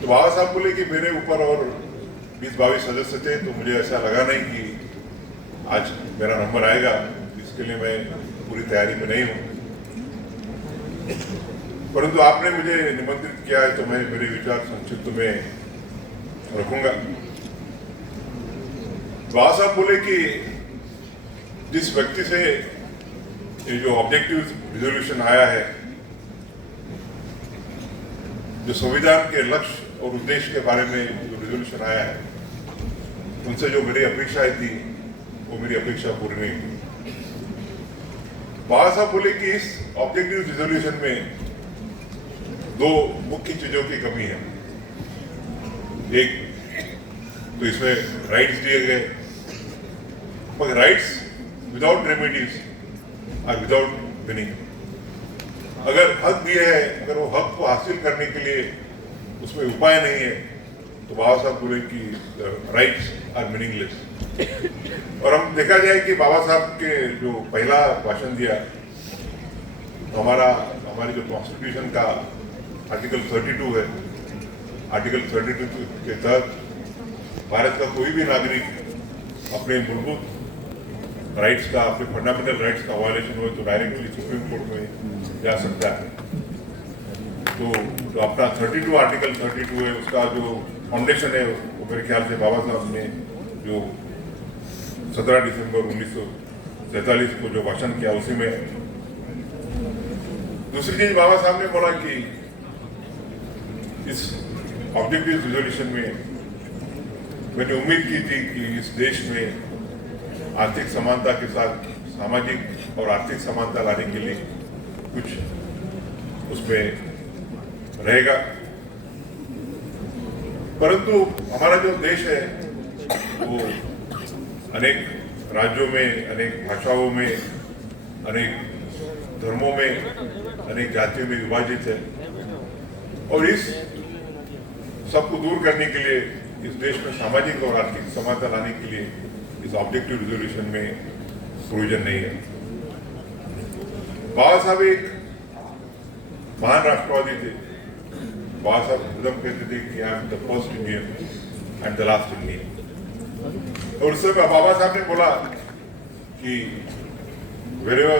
तो बाबा साहब बोले कि मेरे ऊपर और 20-22 सदस्य थे, तो मुझे ऐसा लगा नहीं कि आज मेरा नंबर आएगा, इसके लिए मैं पूरी तैयारी में नहीं हूँ। परंतु आपने मुझे निमंत्रित किया है तो मैं मेरे विचार संक्षिप्त में रखूंगा। बाबा साहब बोले कि जिस व्यक्ति से ये जो ऑब्जेक्टिव रिजोल्यूशन आया है, जो संविधान के लक्ष्य और उद्देश्य के बारे में जो रिजोल्यूशन आया है, उनसे जो मेरी अपेक्षाएं थी वो मेरी अपेक्षा पूरी नहीं हुई। बाबा साहब बोले कि इस ऑब्जेक्टिव रिजोल्यूशन में दो मुख्य चीजों की कमी है। एक तो इसमें राइट्स दिए गए, पर राइट्स विदाउट रेमेडीज और विदाउट मीनिंग। अगर हक दिए है, अगर वो हक को हासिल करने के लिए उसमें उपाय नहीं है, तो बाबा साहब बोले कि राइट्स आर मीनिंगलेस। और हम देखा जाए कि बाबा साहब के जो पहला भाषण दिया, हमारे जो कॉन्स्टिट्यूशन का आर्टिकल 32 है, आर्टिकल 32 के तहत भारत का कोई भी नागरिक अपने मूलभूत राइट्स का, अपने फंडामेंटल राइट्स का वायलेशन हो तो डायरेक्टली सुप्रीम कोर्ट में जा सकता है। तो अपना 32 आर्टिकल 32 है, उसका जो फाउंडेशन है वो मेरे ख्याल से बाबा साहब ने जो 17 दिसंबर 1947 को जो भाषण किया उसी में। दूसरी चीज बाबा साहब ने बोला कि इस ऑब्जेक्टिव रिजोल्यूशन में मैंने उम्मीद की थी कि इस देश में आर्थिक समानता के साथ सामाजिक और आर्थिक समानता लाने के लिए कुछ उसमें रहेगा। परंतु हमारा जो देश है वो अनेक राज्यों में, अनेक भाषाओं में, अनेक धर्मों में, अनेक जातियों में विभाजित है, और इस सबको दूर करने के लिए, इस देश में सामाजिक और आर्थिक समानता लाने के लिए इस ऑब्जेक्टिव रिजोल्यूशन में प्रोविजन नहीं है। बाबा साहब एक महान राष्ट्रवादी थे। बाबा साहब एकदम कहते थे कि I am the first Indian and the last Indian. और उस समय बाबा साहब ने बोला कि wherever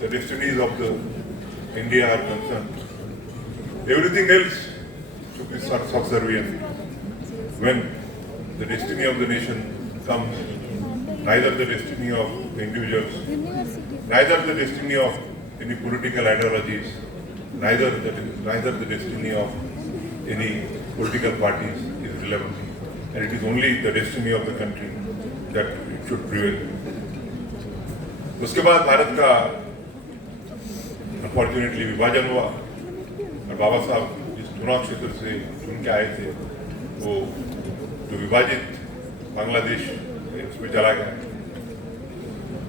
the destinies of the India are concerned, everything else should be subservient. When the destiny of the nation comes, neither the destiny of the individuals, neither the destiny of any political ideologies, neither the destiny of any political parties is relevant, and it is only the destiny of the country that should prevail. उसके बाद भारत का unfortunately विभाजन हुआ और बाबा साहब जिस चुनाव क्षेत्र से चुन के आए थे वो जो विभाजित बांग्लादेश उसमें चला गया।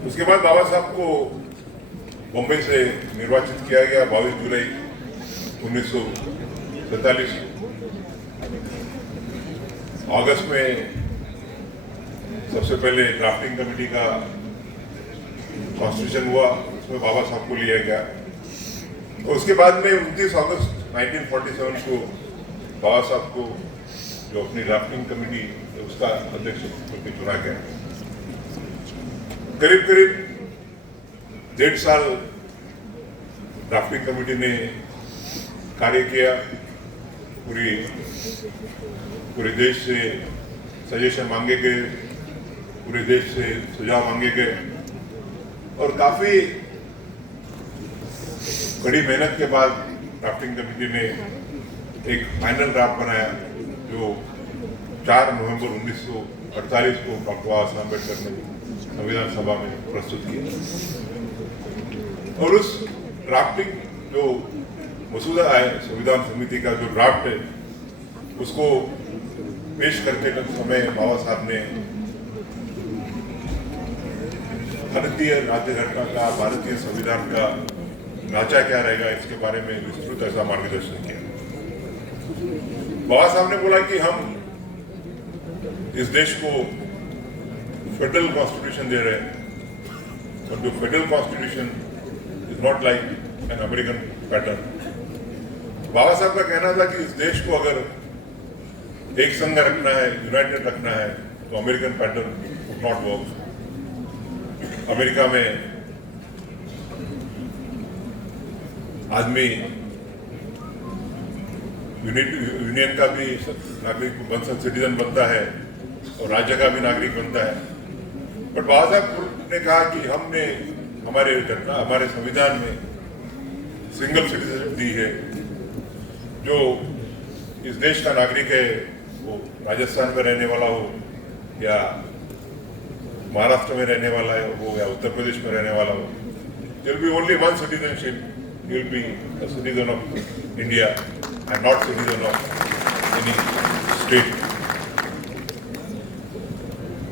उसके बाद बाबा साहब को बॉम्बे से निर्वाचित किया गया 22 जुलाई 1947। अगस्त में सबसे पहले ड्राफ्टिंग कमेटी का कॉन्स्टिट्यूशन हुआ, उसमें बाबा साहब को लिया गया। और उसके बाद में 29 अगस्त 1947 को बाबा साहब को जो अपनी ड्राफ्टिंग कमेटी उसका अध्यक्ष चुना गया। करीब करीब 1.5 साल ड्राफ्टिंग कमेटी ने कार्य किया। पूरे देश से सजेशन मांगे गए, पूरे देश से सुझाव मांगे गए, और काफी बड़ी मेहनत के बाद ड्राफ्टिंग कमेटी ने एक फाइनल ड्राफ्ट बनाया जो 4 नवंबर 1948 को डॉक्टर बाबा साहब अम्बेडकर ने संविधान सभा में प्रस्तुत किया। और उस ड्राफ्टिंग जो मसूदा है संविधान समिति का जो ड्राफ्ट है उसको पेश करते समय बाबा साहब ने भारतीय राज्य घटना का, भारतीय संविधान का ढांचा क्या रहेगा इसके बारे में विस्तृत ऐसा मार्गदर्शन किया। बाबा साहब ने बोला कि हम इस देश को फेडरल कॉन्स्टिट्यूशन दे रहे हैं, और जो federal constitution is not like an American pattern. Baba Saheb का कहना था कि इस देश को अगर एक संघ रखना है, यूनाइटेड रखना है, तो American pattern would not work. America में आदमी यूनियन का भी नागरिक सिटीजन बनता है और राज्य का भी नागरिक बनता है। बट बाबा साहब ने कहा कि हमने हमारे संविधान में सिंगल सिटीजनशिप दी है। जो इस देश का नागरिक है, वो राजस्थान में रहने वाला हो या महाराष्ट्र में रहने वाला हो या उत्तर प्रदेश में रहने वाला हो, there will be only one citizenship. You will be a citizen of India and not citizen of any state.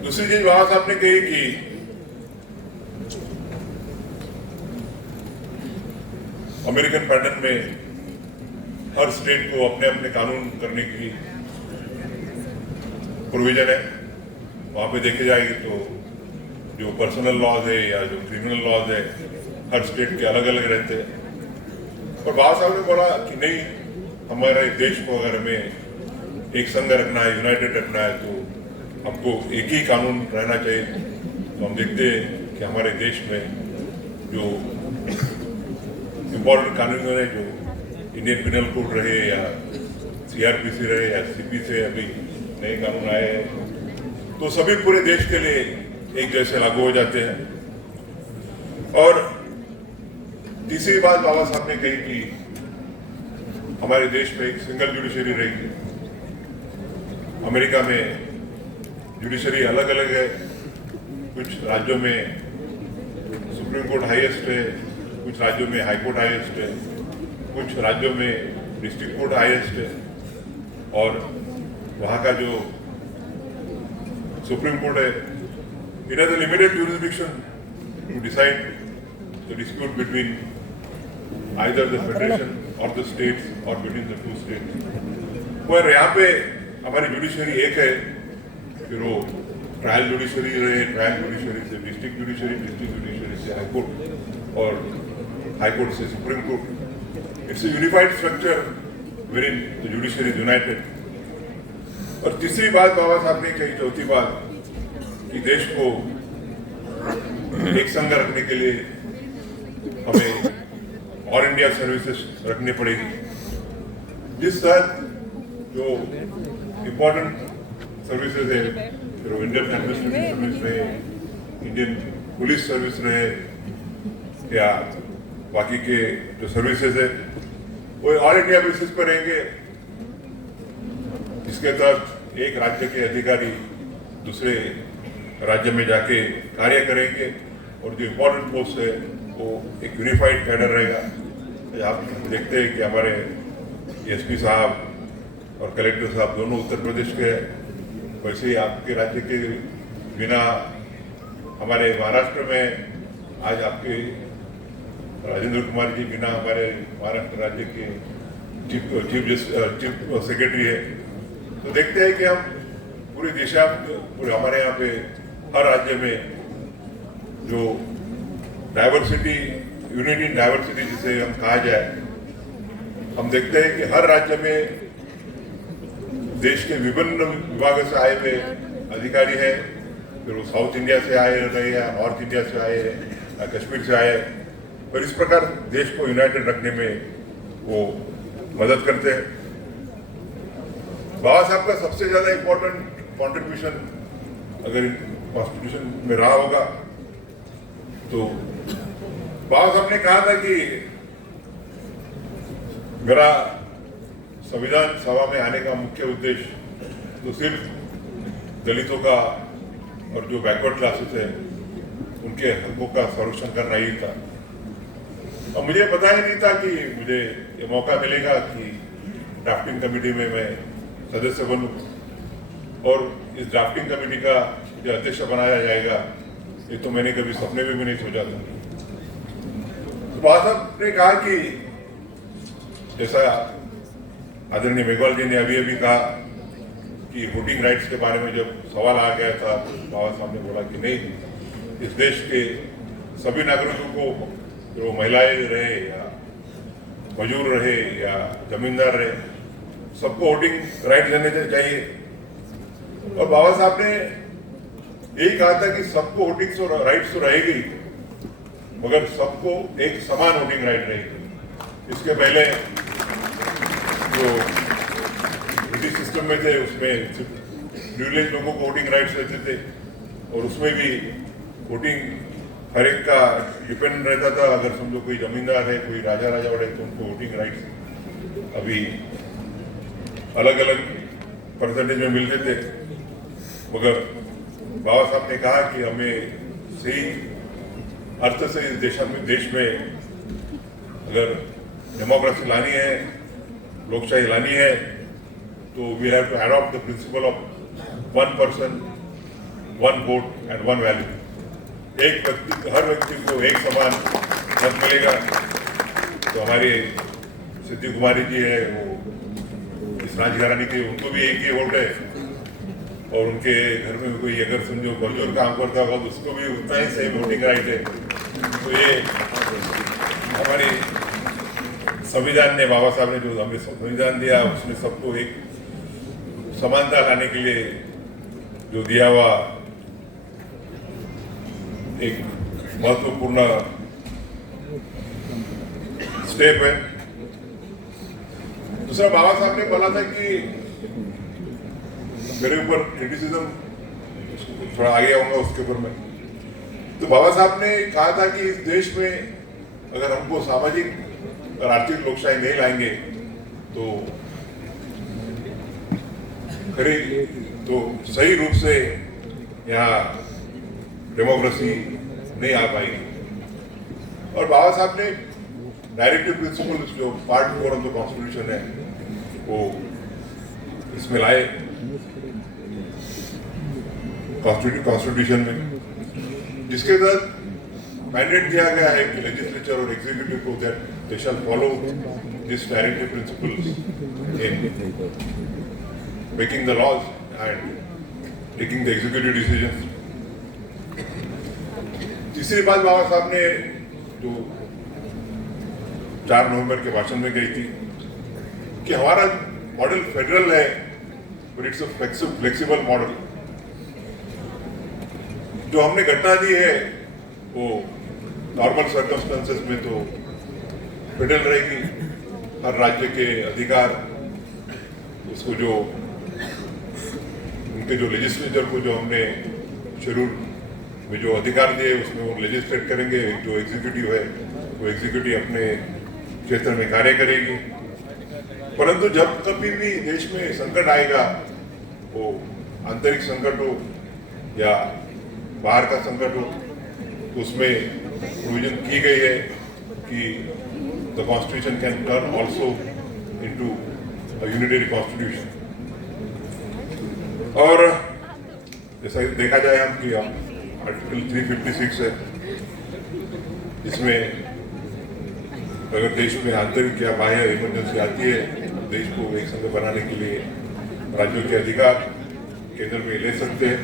दूसरी चीज बाबा साहब ने कही कि अमेरिकन पैटर्न में हर स्टेट को अपने अपने कानून करने की प्रोविजन है। वहां पे देखे जाएगी तो जो पर्सनल लॉज है या जो क्रिमिनल लॉज है, हर स्टेट के अलग अलग रहते हैं। और बाबा साहब ने बोला कि नहीं, हमारे देश को अगर हमें एक संघ रखना है, यूनाइटेड रखना है, तो हमको एक ही कानून रहना चाहिए। तो हम देखते हैं कि हमारे देश में जो इम्पोर्टेंट कानून है, जो इंडियन पिनल कोड रहे या CRPC रहे या CP से अभी नए कानून आए हैं, तो सभी पूरे देश के लिए एक जैसे लागू हो जाते हैं। और तीसरी बात बाबा साहब ने कही कि हमारे देश में एक सिंगल जुडिशरी रहेगी। अमेरिका में जुडिशरी अलग अलग है। कुछ राज्यों में सुप्रीम कोर्ट हाईएस्ट है, कुछ राज्यों में हाई कोर्ट हाईएस्ट है, कुछ राज्यों में डिस्ट्रिक्ट कोर्ट हाईएस्ट है। और वहाँ का जो सुप्रीम कोर्ट है, it has a limited jurisdiction to decide the dispute between either the federation or the states or between the two states. पर यहाँ पे हमारी जुडिशरी एक है, फिर वो ट्रायल जुडिशरी रहे, ट्रायल जुडिशरी से डिस्ट्रिक्ट जुडिशरी से हाई कोर्ट और हाई कोर्ट से supreme court. It's a unified structure wherein the judiciary is united. और तीसरी बात बाबा साहब ने कही, चौथी बात, कि देश को एक संघ रखने के लिए हमें ऑल इंडिया सर्विसेज रखनी पड़ेगी, जिस तरह जो इम्पोर्टेंट सर्विसेज है, फिर वो इंडियन एडमिनिस्ट्रेटिव सर्विस रहे, इंडियन पुलिस सर्विस रहे या बाकी के जो सर्विसेज है, वो ऑल इंडिया बेसिस पर रहेंगे, जिसके तहत एक राज्य के अधिकारी दूसरे राज्य में जाके कार्य करेंगे और जो इम्पोर्टेंट पोस्ट है वो एक यूनिफाइड कैडर रहेगा। आप देखते हैं कि हमारे SP साहब और कलेक्टर साहब दोनों उत्तर प्रदेश के, वैसे ही आपके राज्य के बिना हमारे महाराष्ट्र में आज आपके राजेंद्र कुमार जी बिना हमारे महाराष्ट्र राज्य के चीफ सेक्रेटरी है। तो देखते हैं कि हम पूरी दिशा, पूरे हमारे यहाँ पे हर राज्य में जो डाइवर्सिटी, यूनिटी इन डाइवर्सिटी जिसे हम कहा जाए, हम देखते हैं कि हर राज्य में देश के विभिन्न विभागों से आए हुए अधिकारी हैं, फिर वो साउथ इंडिया से आए रहे या नॉर्थ इंडिया से आए या कश्मीर से आए, और इस प्रकार देश को यूनाइटेड रखने में वो मदद करते हैं। बाबा साहब का सबसे ज्यादा इम्पोर्टेंट कॉन्ट्रीब्यूशन अगर कॉन्स्टिट्यूशन में रहा होगा तो बाबा साहब ने कहा था कि मेरा संविधान सभा में आने का मुख्य उद्देश्य तो सिर्फ दलितों का और जो बैकवर्ड क्लासेस है उनके हकों का संरक्षण करना ही था। और मुझे पता ही नहीं था कि मुझे ये मौका मिलेगा कि ड्राफ्टिंग कमेटी में मैं सदस्य बनूं और इस ड्राफ्टिंग कमेटी का जो अध्यक्ष बनाया जाएगा, ये तो मैंने कभी सपने में भी नहीं सोचा था। तो बाबा साहब ने कहा कि जैसा आदरणीय मेघवाल जी ने अभी अभी कहा कि वोटिंग राइट्स के बारे में जब सवाल आ गया था, बाबा साहब ने बोला कि नहीं, इस देश के सभी नागरिकों को, जो महिलाएं रहे या मजदूर रहे या जमींदार रहे, सबको वोटिंग राइट लेने चाहिए। और बाबा साहब ने यही कहा था कि सबको वोटिंग राइट्स तो रहेगी, मगर सबको एक समान वोटिंग राइट रहेगी। इसके पहले जो ब्रिटिश सिस्टम में थे उसमें प्रिविलेज लोगों को वोटिंग राइट्स रहते थे, और उसमें भी वोटिंग हर एक का डिपेंड रहता था। अगर समझो कोई जमींदार है, कोई राजा बड़े, तो उनको वोटिंग राइट्स अभी अलग अलग परसेंटेज में मिलते थे। मगर बाबा साहब ने कहा कि हमें सही अर्थ से इस देश में अगर डेमोक्रेसी लानी है, लोकशाही लानी है, तो we have to adopt the principle of one person one vote and one value. एक व्यक्ति, हर व्यक्ति को एक समान मत मिलेगा। तो हमारे सिद्धि कुमारी जी है, वो इस राजघरानी के, उनको भी एक ही वोट है, और उनके घर में कोई अगर समझो मजदूर काम करता होगा तो उसको भी उतना ही सेम वोटिंग राइट है। तो ये हमारी संविधान ने, बाबा साहब ने जो हमें संविधान दिया, उसने सबको एक समानता लाने के लिए जो दिया हुआ एक महत्वपूर्ण स्टेप है। दूसरा, बाबा साहब ने बोला था कि मेरे ऊपर क्रिटिसिज्म थोड़ा आगे आऊंगा उसके ऊपर मैं, तो बाबा साहब ने कहा था कि इस देश में अगर हमको सामाजिक और आर्थिक लोकशाही नहीं लाएंगे तो खरी तो सही रूप से यहाँ डेमोक्रेसी नहीं आ पाएगी। और बाबा साहब ने डायरेक्टिव प्रिंसिपल्स जो पार्ट 4 ऑफ द कॉन्स्टिट्यूशन है वो इसमें लाए कॉन्स्टिट्यूशन में, जिसके तहत मैंडेट दिया गया है कि लेजिस्लेचर और एग्जीक्यूटिव को that they shall follow this directive principles in making the laws and taking the executive decisions. तीसरी बात बाबा साहब ने जो 4 नवंबर के भाषण में गई थी कि हमारा मॉडल फेडरल है, but it's a flexible model. जो हमने घटना दी है वो नॉर्मल सर्कमस्टेंसेस में तो फेडरल रहेगी। हर राज्य के अधिकार, उसको जो उनके जो लेजिस्लेचर को जो हमने शेड्यूल में जो अधिकार दिए उसमें वो लेजिस्लेट करेंगे। जो एग्जीक्यूटिव है वो एग्जीक्यूटिव अपने क्षेत्र में कार्य करेगी। परंतु जब कभी भी देश में संकट आएगा, वो आंतरिक संकट हो या बाहर का संकट हो, तो उसमें प्रोविजन की गई है कि the constitution can turn also into a unitary constitution. और जैसा देखा जाए हम कि आर्टिकल 356 है, इसमें अगर देश में आंतरिक या बाह्य इमरजेंसी आती है, देश को एक संघ बनाने के लिए राज्यों के अधिकार केंद्र में ले सकते हैं।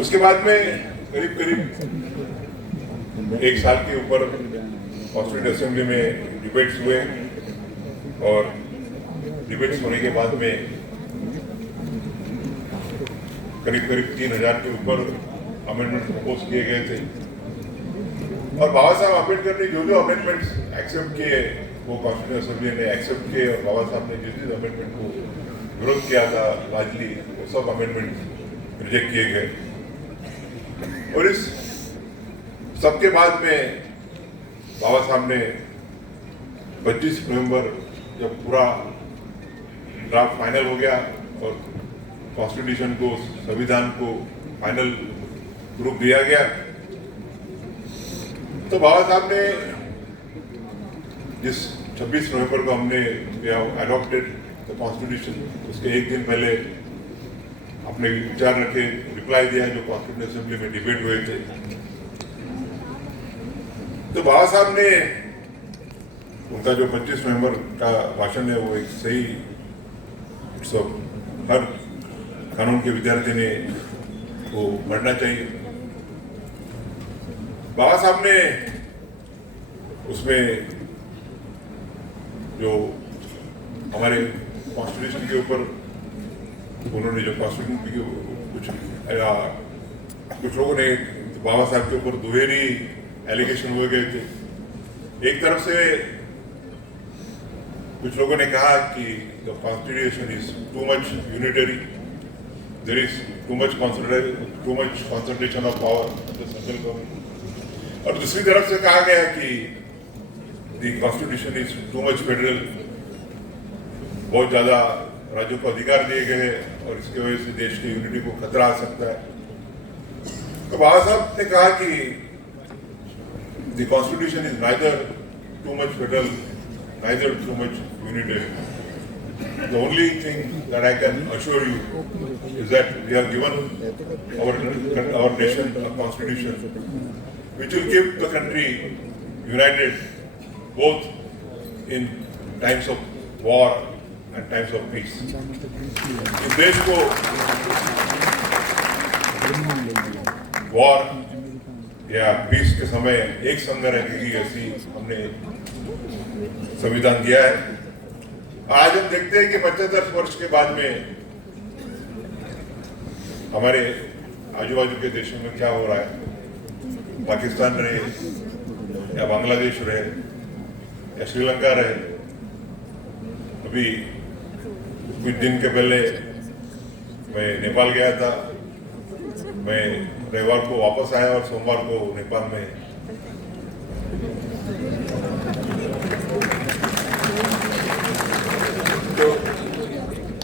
उसके बाद में करीब करीब 1 साल के ऊपर कॉन्स्टिट्यूएंट असेंबली में डिबेट्स हुए, और डिबेट्स होने के बाद में करीब 3000 के ऊपर अमेंडमेंट प्रपोज किए गए थे। और बाबा साहब अम्बेडकर ने जो अमेंडमेंट्स एक्सेप्ट किए वो कॉन्स्टिट्यूएंट असेंबली ने एक्सेप्ट किए, और बाबा साहब ने जिस अमेंडमेंट को विरोध किया था लार्जली, वो सब अमेंडमेंट रिजेक्ट किए गए। और इस सबके बाद में बाबा साहब ने 25 नवंबर जब पूरा ड्राफ्ट फाइनल हो गया और कॉन्स्टिट्यूशन को, संविधान को फाइनल रूप दिया गया, तो बाबा साहब ने जिस 26 नवंबर को हमने अडॉप्टेड द कॉन्स्टिट्यूशन, उसके एक दिन पहले अपने विचार रखे, रिप्लाई दिया जो कॉन्स्टिट्यूशन असेंबली में डिबेट हुए थे। तो बाबा साहब ने उनका जो 25 नवंबर का भाषण है वो एक सही, सब हर कानून के विद्यार्थी ने वो पढ़ना चाहिए। बाबा साहब ने उसमें जो हमारे कॉन्स्टिट्यूशन के ऊपर उन्होंने जो कॉन्स्टिट्यूशन के कुछ लोगों ने बाबा साहब के ऊपर दुहेरी एलिगेशन हुए गए थे। एक तरफ से कुछ लोगों ने कहा कि the constitution is too much unitary, there is too much concentration of power the central government, और दूसरी तरफ से कहा गया कि the constitution is too much federal, बहुत ज्यादा राज्यों को अधिकार दिए गए हैं और इसकी वजह से देश की यूनिटी को खतरा आ सकता है। तो बाबा साहब ने कहा कि the constitution is neither to much federal, neither too much unitary. The only thing that I can assure you is that we have given our nation a constitution which will keep the country united both in times of war and times of peace. इस देश को war या piece के समय एक संग रखेगी, ऐसी हमने संविधान दिया है। आज हम देखते हैं कि 75 वर्ष के बाद में हमारे आजू बाजू के देशों में क्या हो रहा है। पाकिस्तान रहे या बांग्लादेश रहे या श्रीलंका रहे, अभी कुछ दिन के पहले मैं नेपाल गया था। मैं रविवार को वापस आया और सोमवार को नेपाल में तो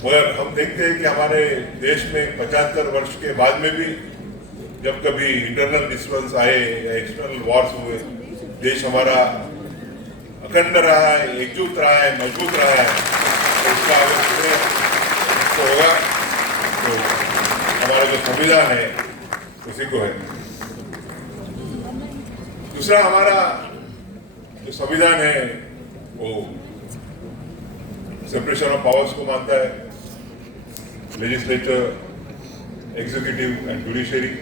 मगर हम देखते हैं कि हमारे देश में 75 वर्ष के बाद में भी जब कभी इंटरनल डिस्टर्बेंस आए या एक्सटर्नल वॉर्स हुए, देश हमारा अखंड रहा है, एकजुट रहा है, मजबूत रहा है। तो उसका अगर तो होगा तो हमारा जो संविधान है उसी को है। दूसरा, हमारा जो संविधान है वो सेपरेशन ऑफ पावर्स को मानता है, लेजिस्लेचर, एग्जीक्यूटिव एंड जुडिशरी।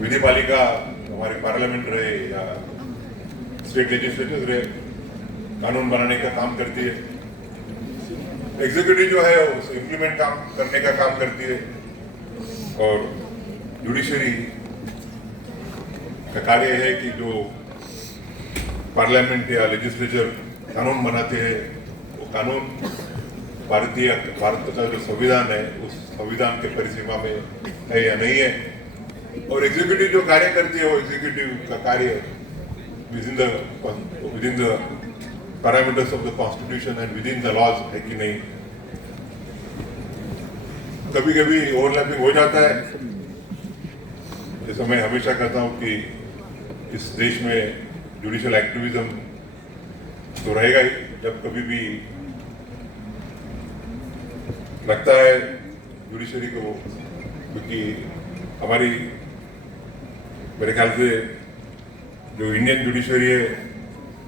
विधिपालिका हमारे पार्लियामेंट रहे या स्टेट लेजिस्लेचर रहे, कानून बनाने का काम करती है। एग्जीक्यूटिव जो है उसे इम्प्लीमेंट काम करने का काम करती है, और जुडिशरी का कार्य है कि जो पार्लियामेंट या लेजिस्लेचर कानून बनाते हैं वो कानून भारत का जो संविधान है उस संविधान के परिसीमा में है या नहीं है। और एग्जीक्यूटिव जो कार्य करती है वो एग्जीक्यूटिव का कार्य within the parameters of the constitution and within the laws है कि नहीं। कभी कभी ओवरलैपिंग हो जाता है, जैसा मैं हमेशा कहता हूँ कि इस देश में जुडिशियल एक्टिविज्म तो रहेगा ही। जब कभी भी लगता है जुडिशरी को, क्योंकि हमारी मेरे ख्याल से जो इंडियन जुडिशरी है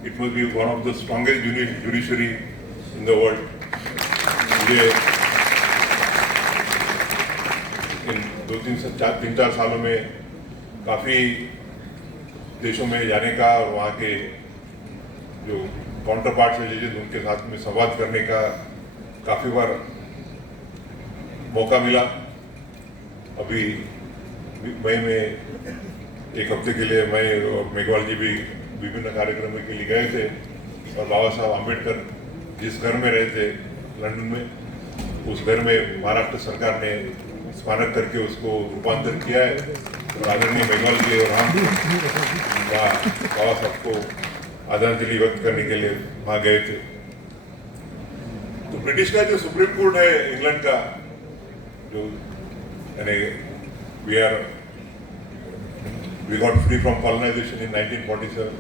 it must be one of the strongest judiciary in the world. मुझे इन 2-3-4 सालों में काफ़ी देशों में जाने का और वहाँ के जो काउंटर पार्ट्स है जजेस उनके साथ में संवाद करने का काफ़ी बार मौका मिला। अभी मई में एक हफ्ते के लिए मैं और मेघवाल जी भी विभिन्न कार्यक्रमों के लिए गए थे, और बाबा साहब आम्बेडकर जिस घर में रहे थे लंदन में, उस घर में महाराष्ट्र सरकार ने स्मारक करके उसको रूपांतर किया है। और आदरणीय मेघवाल जी और हम बाबा साहब को आदरांजलि व्यक्त करने के लिए वहाँ गए थे। तो ब्रिटिश का जो सुप्रीम कोर्ट है इंग्लैंड का, जो यानी we got free from colonisation in 1947,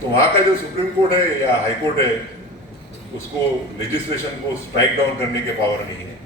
तो वहाँ का जो सुप्रीम कोर्ट है या हाई कोर्ट है उसको लेजिस्लेशन को स्ट्राइक डाउन करने के पावर नहीं है।